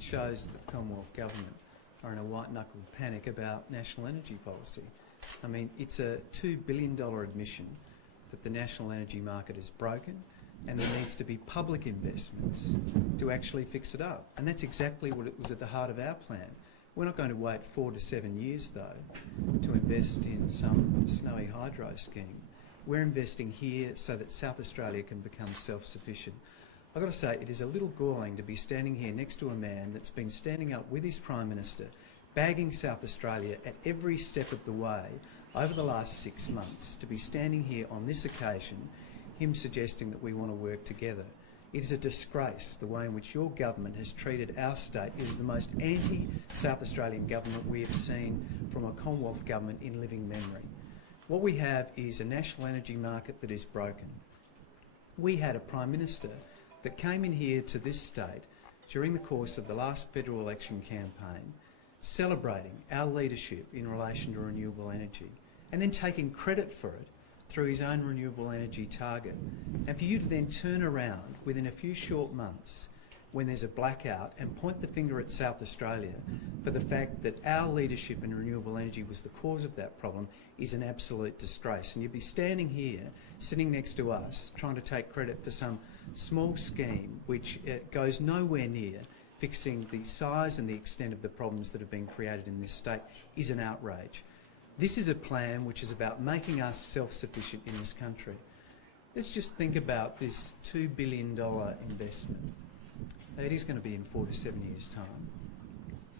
it shows that the Commonwealth Government are in a white-knuckled panic about national energy policy. I mean, it's a $2 billion admission that the national energy market is broken and there needs to be public investments to actually fix it up. And that's exactly what it was at the heart of our plan. We're not going to wait 4 to 7 years, though, to invest in some snowy hydro scheme. We're investing here so that South Australia can become self-sufficient. I've got to say, it is a little galling to be standing here next to a man that's been standing up with his Prime Minister, bagging South Australia at every step of the way over the last 6 months, to be standing here on this occasion, him suggesting that we want to work together. It is a disgrace the way in which your government has treated our state. It is the most anti-South Australian government we have seen from a Commonwealth government in living memory. What we have is a national energy market that is broken. We had a Prime Minister that came in here to this state during the course of the last federal election campaign, celebrating our leadership in relation to renewable energy, and then taking credit for it through his own renewable energy target. And for you to then turn around within a few short months when there's a blackout and point the finger at South Australia for the fact that our leadership in renewable energy was the cause of that problem is an absolute disgrace. And you'd be standing here, sitting next to us, trying to take credit for some small scheme which goes nowhere near fixing the size and the extent of the problems that have been created in this state is an outrage. This is a plan which is about making us self-sufficient in this country. Let's just think about this $2 billion investment. It is going to be in 4 to 7 years' time.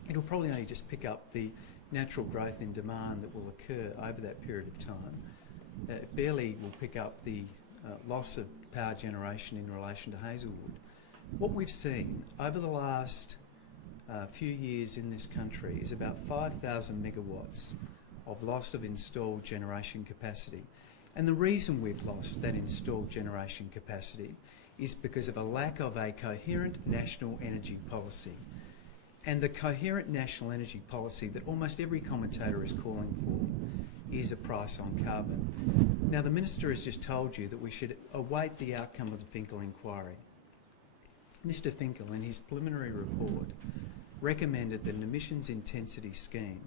It'll probably only just pick up the natural growth in demand that will occur over that period of time. It barely will pick up the loss of power generation in relation to Hazelwood. What we've seen over the last few years in this country is about 5,000 megawatts of loss of installed generation capacity. And the reason we've lost that installed generation capacity is because of a lack of a coherent national energy policy. And the coherent national energy policy that almost every commentator is calling for is a price on carbon. Now, the Minister has just told you that we should await the outcome of the Finkel inquiry. Mr Finkel, in his preliminary report, recommended that an emissions intensity scheme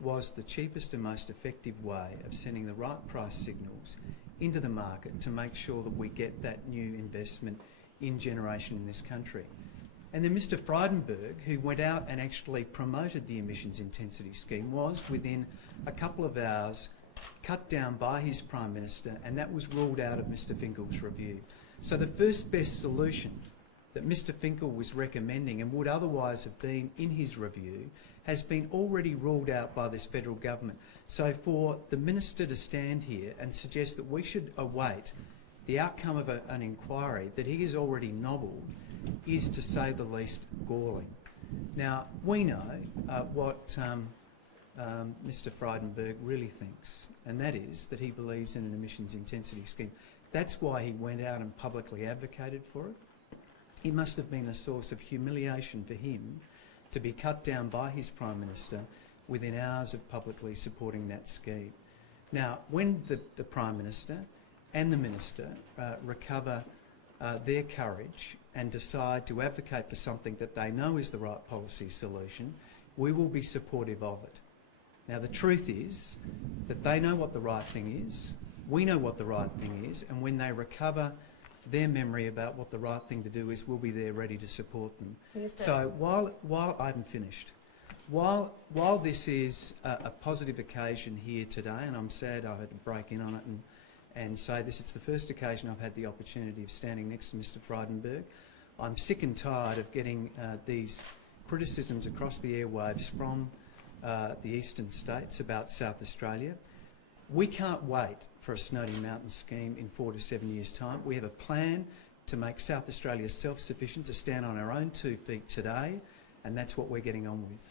was the cheapest and most effective way of sending the right price signals into the market to make sure that we get that new investment in generation in this country. And then Mr Frydenberg, who went out and actually promoted the emissions intensity scheme, was within a couple of hours cut down by his Prime Minister, and that was ruled out of Mr Finkel's review. So the first best solution that Mr Finkel was recommending and would otherwise have been in his review has been already ruled out by this federal government. So for the Minister to stand here and suggest that we should await the outcome of an inquiry that he has already nobbled is, to say the least, galling. Now, we know what Mr Frydenberg really thinks, and that is that he believes in an emissions intensity scheme. That's why he went out and publicly advocated for it. It must have been a source of humiliation for him to be cut down by his Prime Minister within hours of publicly supporting that scheme. Now, when the Prime Minister and the Minister recover their courage and decide to advocate for something that they know is the right policy solution, we will be supportive of it. Now, the truth is that they know what the right thing is, we know what the right thing is, and when they recover their memory about what the right thing to do is, we'll be there ready to support them. Minister. So while I haven't finished, while this is a positive occasion here today, and I'm sad I had to break in on it and say this, it's the first occasion I've had the opportunity of standing next to Mr Frydenberg. I'm sick and tired of getting these criticisms across the airwaves from the eastern states about South Australia. We can't wait for a Snowdy Mountain scheme in 4 to 7 years' time. We have a plan to make South Australia self-sufficient, to stand on our own 2 feet today, and that's what we're getting on with.